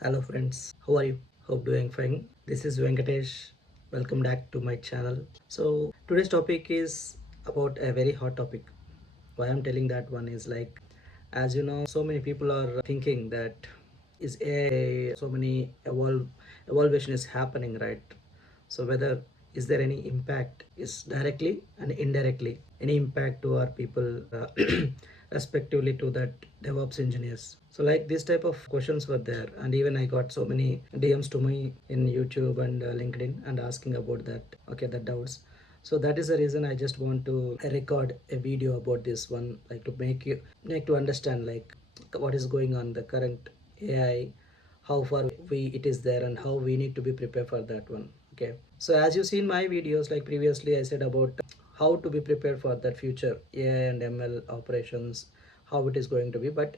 Hello friends, how are you? Hope doing fine. This is Venkatesh. Welcome back to my channel. So today's topic is about a very hot topic. Why I'm telling that one is like, as you know, so many people are thinking that is a so many evaluation is happening, right? So whether is there any impact is directly and indirectly any impact to our people respectively to that DevOps engineers. So like this type of questions were there, and even I got so many DMs to me in YouTube and LinkedIn and asking about that. Okay, the doubts. So that is the reason I just want to record a video about this one, like to make to understand like what is going on the current AI, how far we it is there, and how we need to be prepared for that one. Okay, so as you see in my videos, like previously I said about how to be prepared for that future AI and ML operations, how it is going to be. But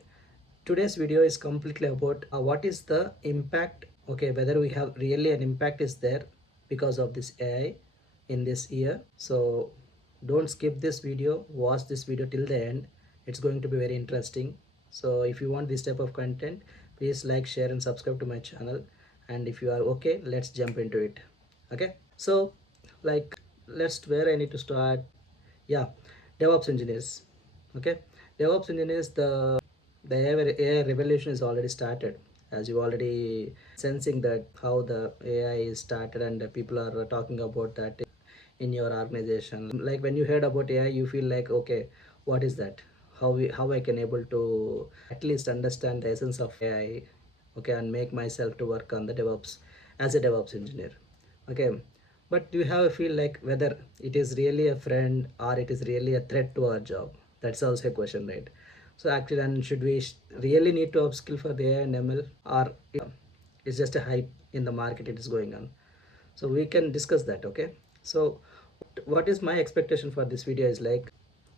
today's video is completely about what is the impact, okay, whether we have really an impact is there because of this AI in this year. So don't skip this video, watch this video till the end. It's going to be very interesting. So if you want this type of content, please like, share and subscribe to my channel. And if you are okay, let's jump into it. Okay, so like let's where I need to start. Yeah, DevOps engineers. Okay, DevOps engineers, the AI revolution is already started, as you already sensing that how the AI is started, and people are talking about that in your organization. Like when you heard about AI, you feel like, okay, what is that? How I can able to at least understand the essence of AI, okay, and make myself to work on the DevOps as a DevOps engineer. Okay, but do you have a feel like whether it is really a friend or it is really a threat to our job? That's also a question, right? So actually, and should we really need to upskill for the AI and ML, or it's just a hype in the market it is going on? So we can discuss that. Okay, so what is my expectation for this video is like,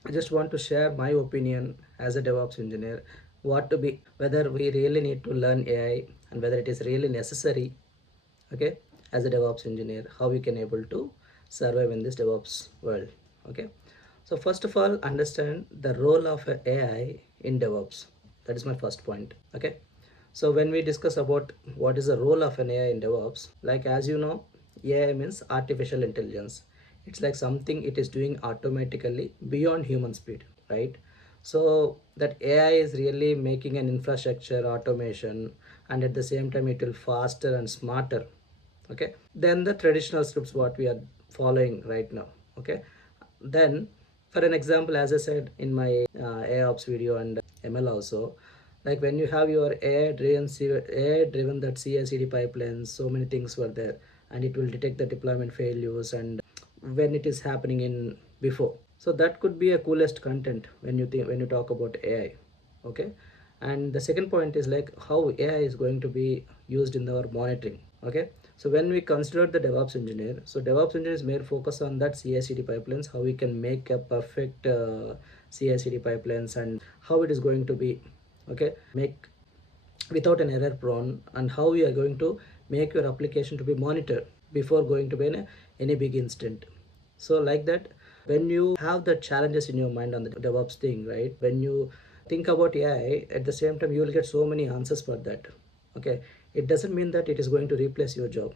I just want to share my opinion as a DevOps engineer, what to be, whether we really need to learn AI and whether it is really necessary, okay, as a DevOps engineer, how we can able to survive in this DevOps world. Okay, so first of all, understand the role of a AI in DevOps. That is my first point. Okay, so when we discuss about what is the role of an AI in DevOps, like as you know, AI means artificial intelligence. It's like something it is doing automatically beyond human speed, right? So that AI is really making an infrastructure automation, and at the same time it will faster and smarter, okay, then the traditional scripts what we are following right now. Okay, then for an example, as I said in my AIOPS video and ML also, like when you have your AI driven that CI/CD pipelines, so many things were there, and it will detect the deployment failures and when it is happening in before. So that could be a coolest content when you think when you talk about AI. Okay, and the second point is like how AI is going to be used in our monitoring. Okay, so when we consider the DevOps engineer, so DevOps engineer is more focus on that CI/CD pipelines, how we can make a perfect CI/CD pipelines and how it is going to be, okay, make without an error prone, and how we are going to make your application to be monitored before going to be in any big incident. So like that, when you have the challenges in your mind on the DevOps thing, right, when you think about AI, at the same time you will get so many answers for that. Okay, it doesn't mean that it is going to replace your job.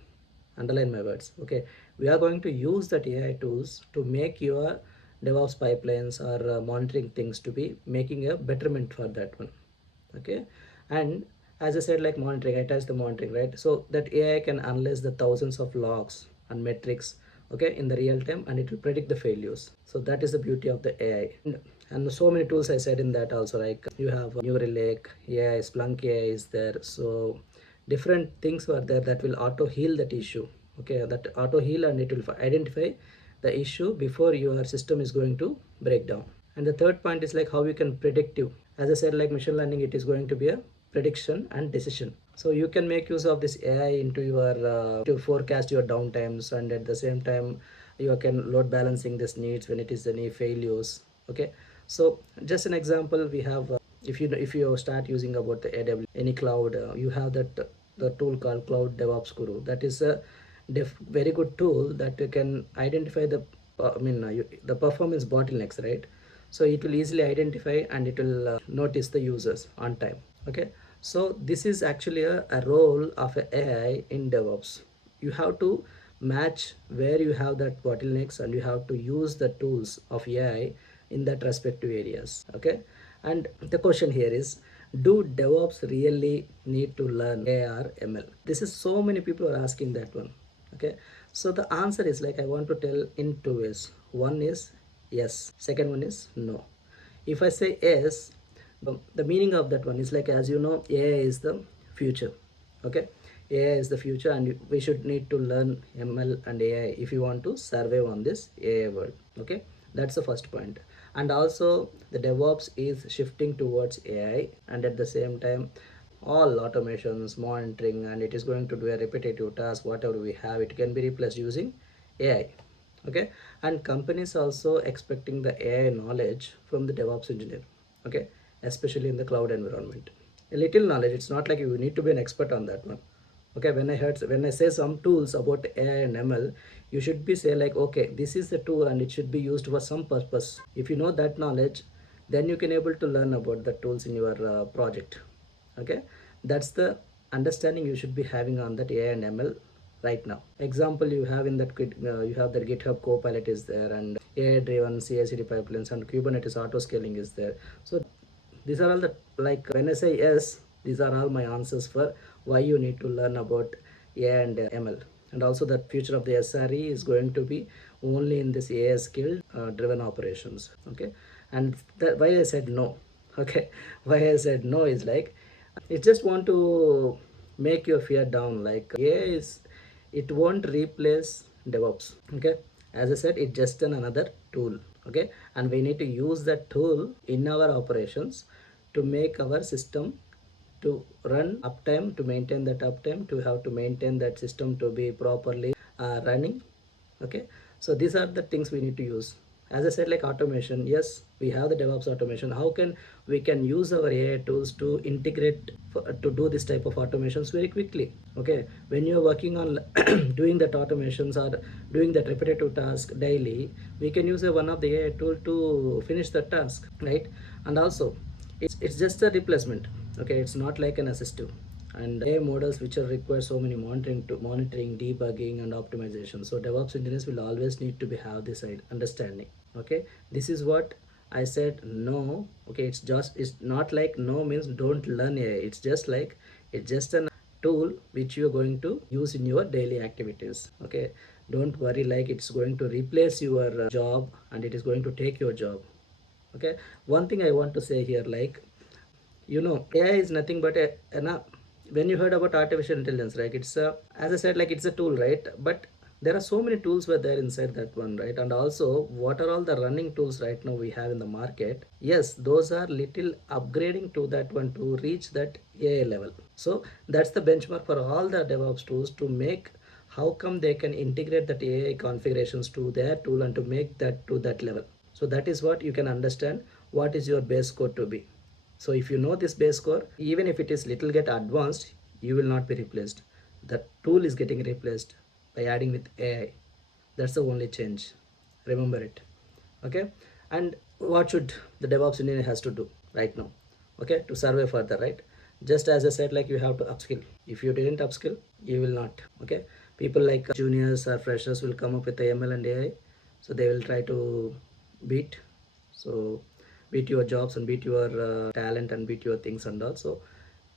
Underline my words. Okay, we are going to use that AI tools to make your DevOps pipelines or monitoring things to be making a betterment for that one. Okay, and as I said, like monitoring, I touched the monitoring, right? So that AI can analyze the thousands of logs and metrics, okay, in the real time, and it will predict the failures. So that is the beauty of the AI. And so many tools I said in that also, like you have Neural Lake AI, Splunk AI is there. So different things were there that will auto heal that issue. Okay, that auto heal, and it will identify the issue before your system is going to break down. And the third point is like how you can predictive. As I said, like machine learning, it is going to be a prediction and decision. So you can make use of this AI into your to forecast your downtimes, and at the same time you can load balancing this needs when it is any failures. Okay, so just an example, we have if you start using about the AWS any cloud, you have that the tool called Cloud DevOps Guru. That is a very good tool that you can identify the the performance bottlenecks, right? So it will easily identify and it will notice the users on time. Okay, So this is actually a role of a AI in DevOps. You have to match where you have that bottlenecks, and you have to use the tools of AI in that respective areas. Okay. And the question here is, do DevOps really need to learn AI or ML? This is so many people are asking that one. Okay. So the answer is like, I want to tell in two ways. One is yes. Second one is no. If I say yes, the meaning of that one is like, as you know, AI is the future. Okay. AI is the future, and we should need to learn ML and AI if you want to survive on this AI world. Okay. That's the first point. And also the DevOps is shifting towards AI, and at the same time all automations, monitoring, and it is going to do a repetitive task. Whatever we have, it can be replaced using AI. Okay. And companies also expecting the AI knowledge from the DevOps engineer. Okay. Especially in the cloud environment, a little knowledge, it's not like you need to be an expert on that one. Okay. When I say some tools about AI and ML, you should be say like, okay, this is the tool and it should be used for some purpose. If you know that knowledge, then you can able to learn about the tools in your project. Okay. That's the understanding you should be having on that AI and ML right now. Example, you have in that you have that GitHub Copilot is there, and AI driven CI/CD pipelines and Kubernetes auto scaling is there. So these are all the, like, when I say yes, these are all my answers for why you need to learn about AI and ML. And also the future of the SRE is going to be only in this AI skill driven operations. Okay. And why I said no. Okay. Why I said no is like, it just want to make your fear down. Like AI is, it won't replace DevOps. Okay. As I said, it's just another tool. Okay. And we need to use that tool in our operations to make our system to run uptime, to maintain that uptime, to have to maintain that system to be properly running. Okay. So these are the things we need to use. As I said, like automation, yes, we have the DevOps automation. How can we can use our AI tools to integrate to do this type of automations very quickly. Okay. When you're working on doing that automations or doing that repetitive task daily, we can use one of the AI tool to finish the task, right? And also it's just a replacement. Okay. It's not like an assistive. And AI models which are require so many monitoring, debugging, and optimization. So DevOps engineers will always need to be have this understanding. Okay. This is what I said no. Okay. It's not like no means don't learn AI. It's just like, it's just an tool which you are going to use in your daily activities. Okay. Don't worry like it's going to replace your job and it is going to take your job. Okay. One thing I want to say here, like, AI is nothing but when you heard about artificial intelligence, right? It's a, as I said, like, it's a tool, right? But there are so many tools were there inside that one, right? And also, what are all the running tools right now we have in the market? Yes, those are little upgrading to that one to reach that AI level. So that's the benchmark for all the DevOps tools to make. How come they can integrate that AI configurations to their tool and to make that to that level? So that is what you can understand what is your base code to be. So if you know this base core, even if it is little get advanced, you will not be replaced. The tool is getting replaced by adding with AI. That's the only change. Remember it. Okay. And what should the DevOps engineer has to do right now? Okay, to survey further, right? Just as I said, like, you have to upskill. If you didn't upskill, you will not. Okay. People like juniors or freshers will come up with the ML and AI, so they will try to beat. So beat your jobs and beat your talent and beat your things and all. So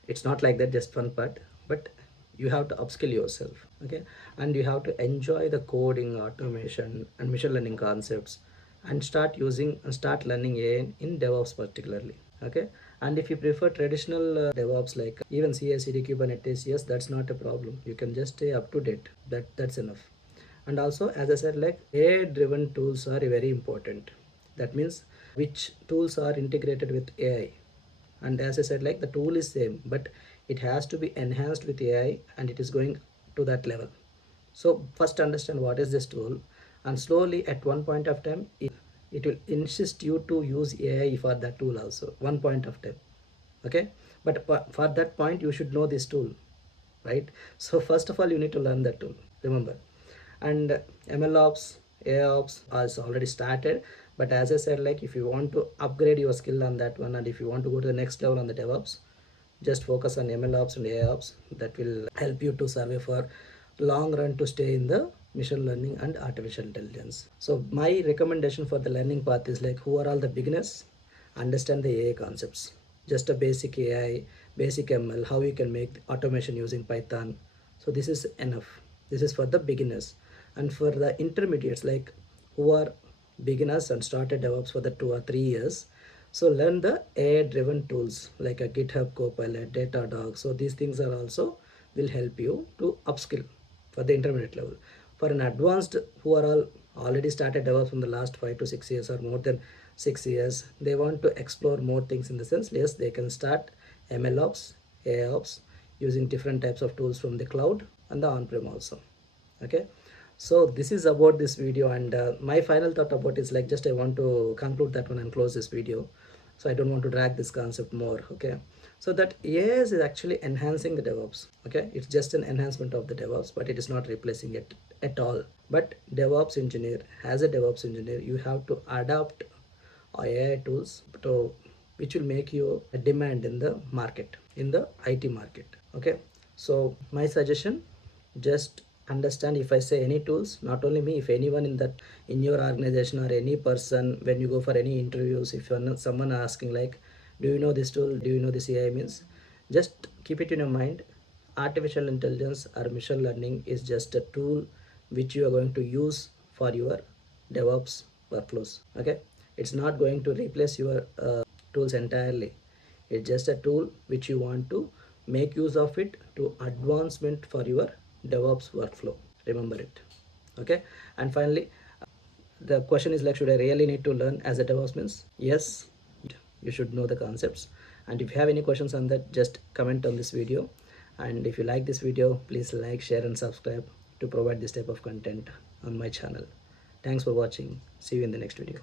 it's not like that, just fun part. But you have to upskill yourself. Okay. And you have to enjoy the coding, automation, and machine learning concepts, and start learning AI in DevOps particularly. Okay. And if you prefer traditional DevOps, like even CI/CD, Kubernetes, yes, that's not a problem. You can just stay up to date. That's enough. And also, as I said, like, AI driven tools are very important. That means which tools are integrated with AI. And as I said, like, the tool is same, but it has to be enhanced with AI, and it is going to that level. So first understand what is this tool, and slowly at one point of time it will insist you to use AI for that tool also, one point of time. Okay. But for that point you should know this tool, right? So first of all, you need to learn that tool, remember. And MLOps, AIOPS has already started. But as I said, like, if you want to upgrade your skill on that one, and if you want to go to the next level on the DevOps, just focus on MLOps and AIOPS. That will help you to survey for long run to stay in the machine learning and artificial intelligence. So my recommendation for the learning path is like, who are all the beginners, understand the AI concepts, just a basic AI, basic ML, how you can make automation using Python. So this is enough. This is for the beginners. And for the intermediates, like who are beginners and started DevOps for the 2 or 3 years, so learn the AI driven tools like a GitHub Copilot, Datadog. So these things are also will help you to upskill for the intermediate level. For an advanced who are all already started DevOps from the last 5 to 6 years or more than 6 years, they want to explore more things in the sense, yes, they can start MLOps, AIOps using different types of tools from the cloud and the on-prem also. Okay, so this is about this video, and my final thought about is like, just I want to conclude that one and close this video, so I don't want to drag this concept more. Okay, so that AI is actually enhancing the DevOps. Okay, it's just an enhancement of the DevOps, but it is not replacing it at all. But DevOps engineer, as a DevOps engineer, you have to adapt AI tools to which will make you a demand in the market, in the IT market. Okay, so my suggestion, just understand, if I say any tools, not only me, if anyone in that, in your organization or any person, when you go for any interviews, if you're not, someone asking like, do you know this tool, do you know this AI means, just keep it in your mind. Artificial intelligence or machine learning is just a tool which you are going to use for your DevOps workflows. Okay, it's not going to replace your tools entirely. It's just a tool which you want to make use of it to advancement for your DevOps workflow. Remember it. Okay, and finally, the question is like, should I really need to learn as a DevOps means? Yes, you should know the concepts. And if you have any questions on that, just comment on this video. And if you like this video, please like, share and subscribe to provide this type of content on my channel. Thanks for watching. See you in the next video.